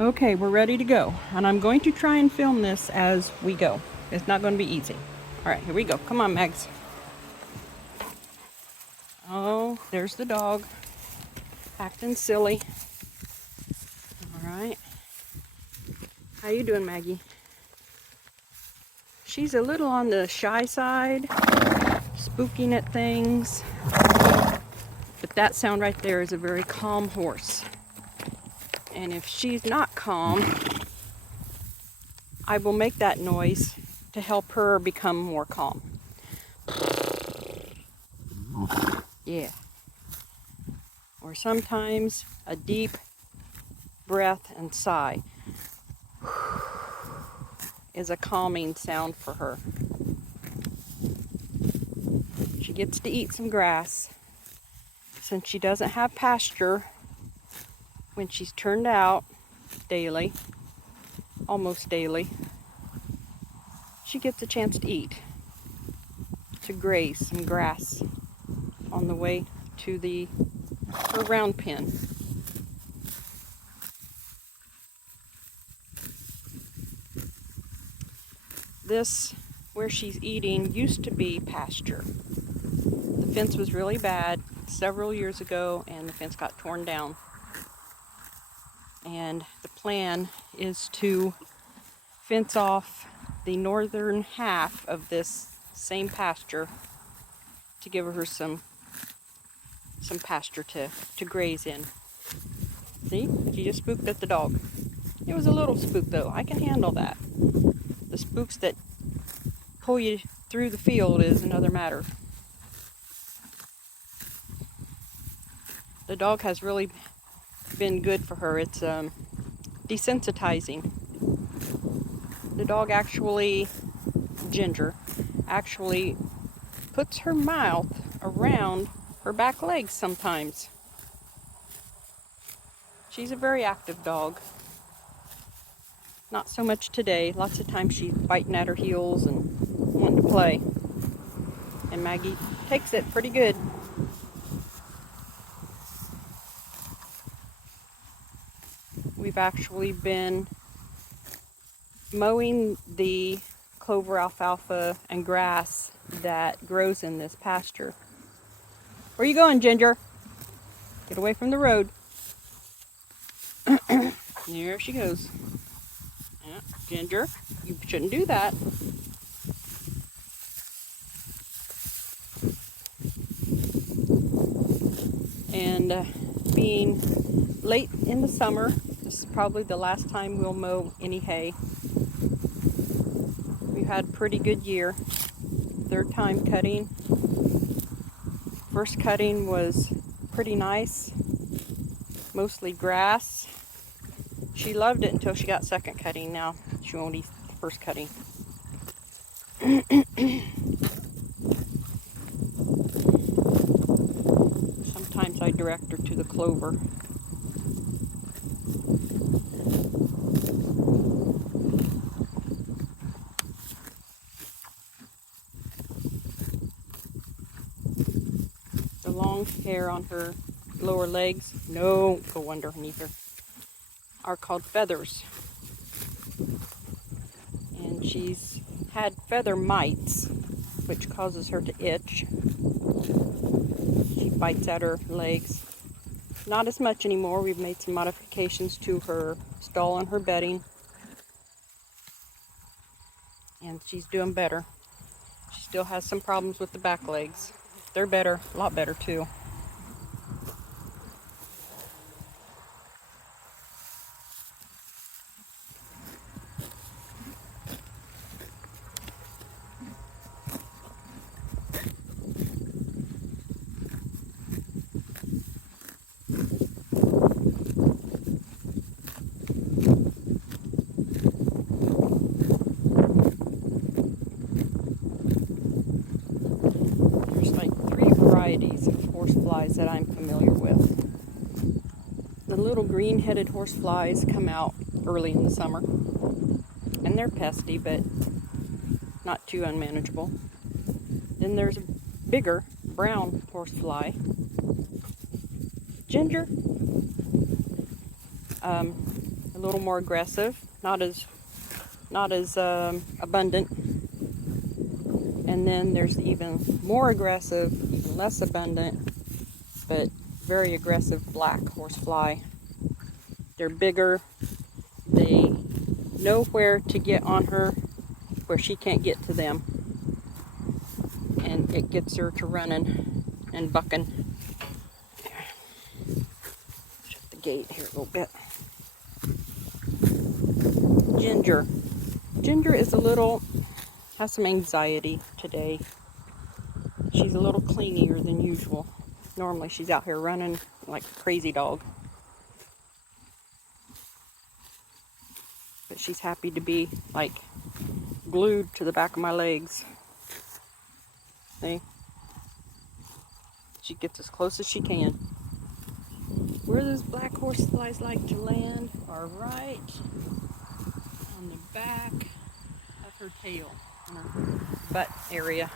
Okay, we're ready to go. And I'm going to try and film this as we go. It's not going to be easy. All right, here we go. Come on, Mags. Oh, there's the dog. Acting silly. All right. How you doing, Maggie? She's a little on the shy side, spooking at things. But that sound right there is a very calm horse. And if she's not calm, I will make that noise to help her become more calm. Yeah. Or sometimes a deep breath and sigh is a calming sound for her. She gets to eat some grass. Since she doesn't have pasture, when she's turned out daily, almost daily, she gets a chance to eat, to graze some grass on the way to her round pen. This, where she's eating, used to be pasture. The fence was really bad several years ago, and the fence got torn down. And the plan is to fence off the northern half of this same pasture to give her some pasture to graze in. See? She just spooked at the dog. It was a little spook though. I can handle that. The spooks that pull you through the field is another matter. The dog has really been good for her. It's desensitizing. The dog actually, Ginger, actually puts her mouth around her back legs sometimes. She's a very active dog. Not so much today. Lots of times she's biting at her heels and wanting to play. And Maggie takes it pretty good. We've actually been mowing the clover, alfalfa, and grass that grows in this pasture. Where you going, Ginger? Get away from the road. There she goes. Yeah, Ginger, you shouldn't do that. And being late in the summer, this is probably the last time we'll mow any hay. We've had a pretty good year. Third time cutting. First cutting was pretty nice. Mostly grass. She loved it until she got second cutting. Now she won't eat first cutting. Sometimes I direct her to the clover. The long hair on her lower legs, no, go underneath her, are called feathers. And she's had feather mites, which causes her to itch. She bites at her legs. Not as much anymore. We've made some modifications to her stall and her bedding. And she's doing better. She still has some problems with the back legs. They're better, a lot better too. There's like 3 varieties of horseflies that I'm familiar with. The little green-headed horseflies come out early in the summer, and they're pesty, but not too unmanageable. Then there's a bigger brown horsefly. Ginger. A a little more aggressive, not as abundant. And then there's the even more aggressive, even less abundant, but very aggressive black horsefly. They're bigger. They know where to get on her, where she can't get to them. And it gets her to running and bucking. Shut the gate here a little bit. Ginger. Ginger is has some anxiety today. She's a little clingier than usual. Normally she's out here running like a crazy dog. But she's happy to be like glued to the back of my legs. See? She gets as close as she can. Where those black horseflies like to land are right on the back of her tail, on her butt area.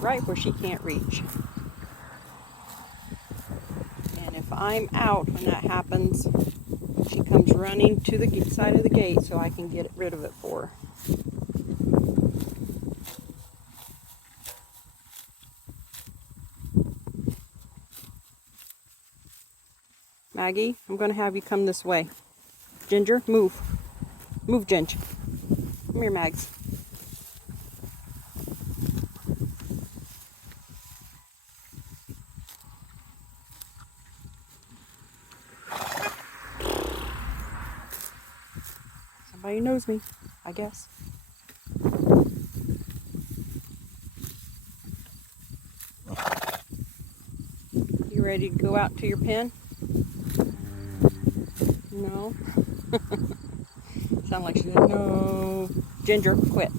Right where she can't reach. And if I'm out when that happens, she comes running to the side of the gate so I can get rid of it for her. Maggie, I'm going to have you come this way. Ginger, move. Move, Ginger. Come here, Mags. Somebody knows me, I guess. You ready to go out to your pen? No. Sound like she said no. Ginger, quit.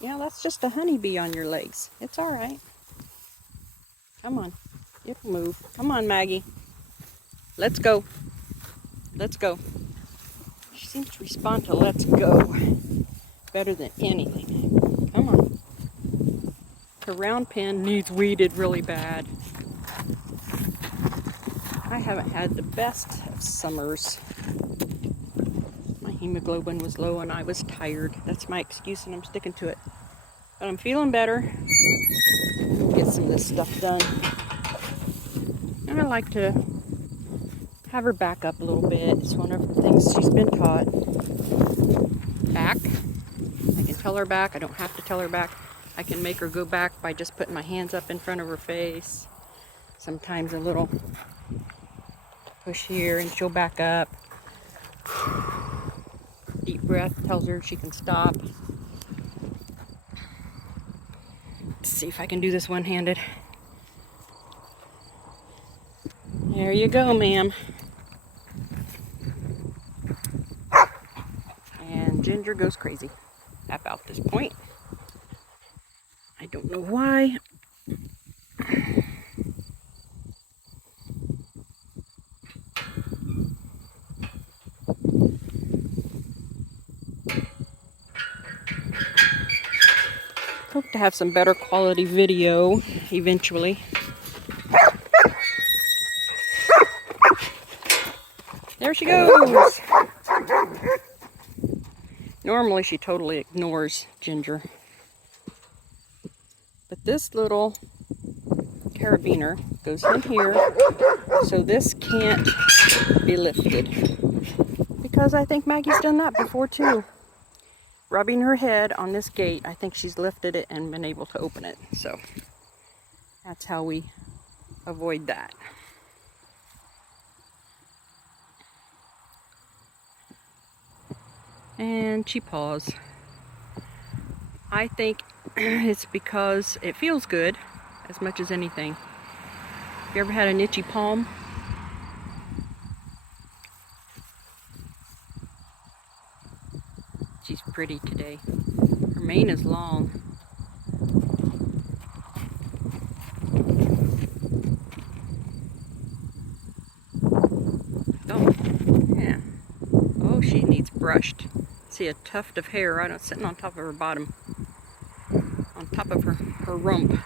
Yeah, that's just a honeybee on your legs. It's all right. Come on. It'll move. Come on, Maggie. Let's go. Let's go. She seems to respond to let's go better than anything. Come on. Her round pen needs weeded really bad. I haven't had the best of summers. My hemoglobin was low and I was tired. That's my excuse and I'm sticking to it. But I'm feeling better. Get some of this stuff done. And I like to have her back up a little bit. It's one of the things she's been taught. Back. I can tell her back. I don't have to tell her back. I can make her go back by just putting my hands up in front of her face. Sometimes a little push here and she'll back up. Deep breath tells her she can stop. Let's see if I can do this one-handed. There you go, ma'am. And Ginger goes crazy about this point. I don't know why. Hope to have some better quality video eventually. There she goes. Normally she totally ignores Ginger. But this little carabiner goes in here, so this can't be lifted. Because I think Maggie's done that before too. Rubbing her head on this gate, I think she's lifted it and been able to open it. So that's how we avoid that. And she paws. I think it's because it feels good as much as anything. Have you ever had an itchy palm? She's pretty today. Her mane is long. Oh, yeah. Oh, she needs brushed. See a tuft of hair right on, sitting on top of her bottom. on top of her rump.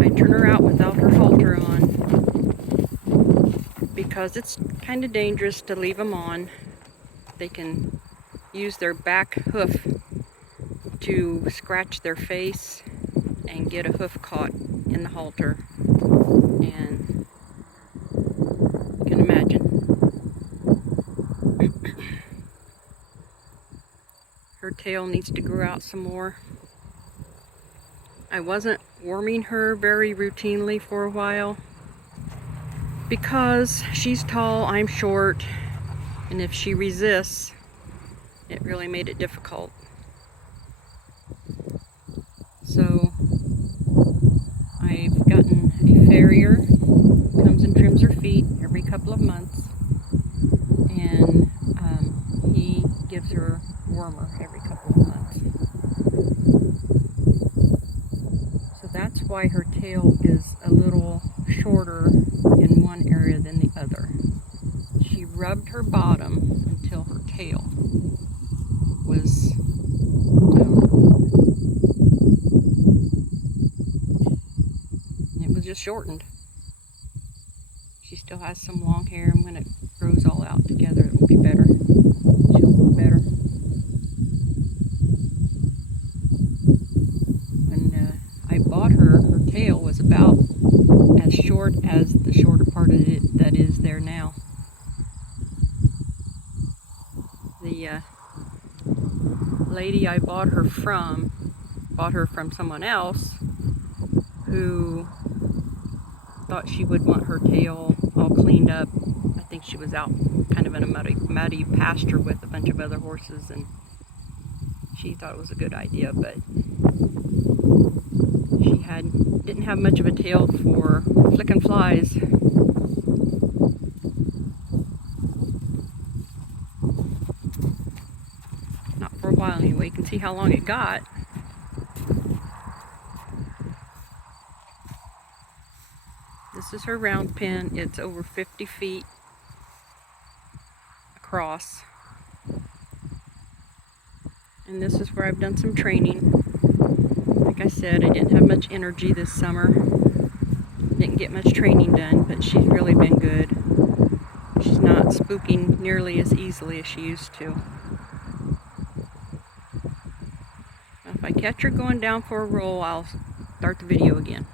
I turn her out without her halter on because it's kind of dangerous to leave them on. They can use their back hoof to scratch their face and get a hoof caught in the halter. And you can imagine. Her tail needs to grow out some more. I wasn't worming her very routinely for a while because she's tall, I'm short, and if she resists, it really made it difficult. So I've gotten a farrier, comes and trims her feet every couple of months, and he gives her wormer every couple of months. So that's why her tail is a little shorter in one area than the other. She rubbed her bottom until her tail was it was just shortened. She still has some long hair, and when it grows all out together, it will be better. She'll look better. When I bought her, her tail was about as short as the shorter part of it that is there now. The lady I bought her from someone else who thought she would want her tail all cleaned up. I think she was out kind of in a muddy pasture with a bunch of other horses, and she thought it was a good idea, but she didn't have much of a tail for flicking flies. Not for a while anyway. You can see how long it got. This is her round pen. It's over 50 feet across. And this is where I've done some training. Like I said, I didn't have much energy this summer. Didn't get much training done, but she's really been good. She's not spooking nearly as easily as she used to. If I catch her going down for a roll, I'll start the video again.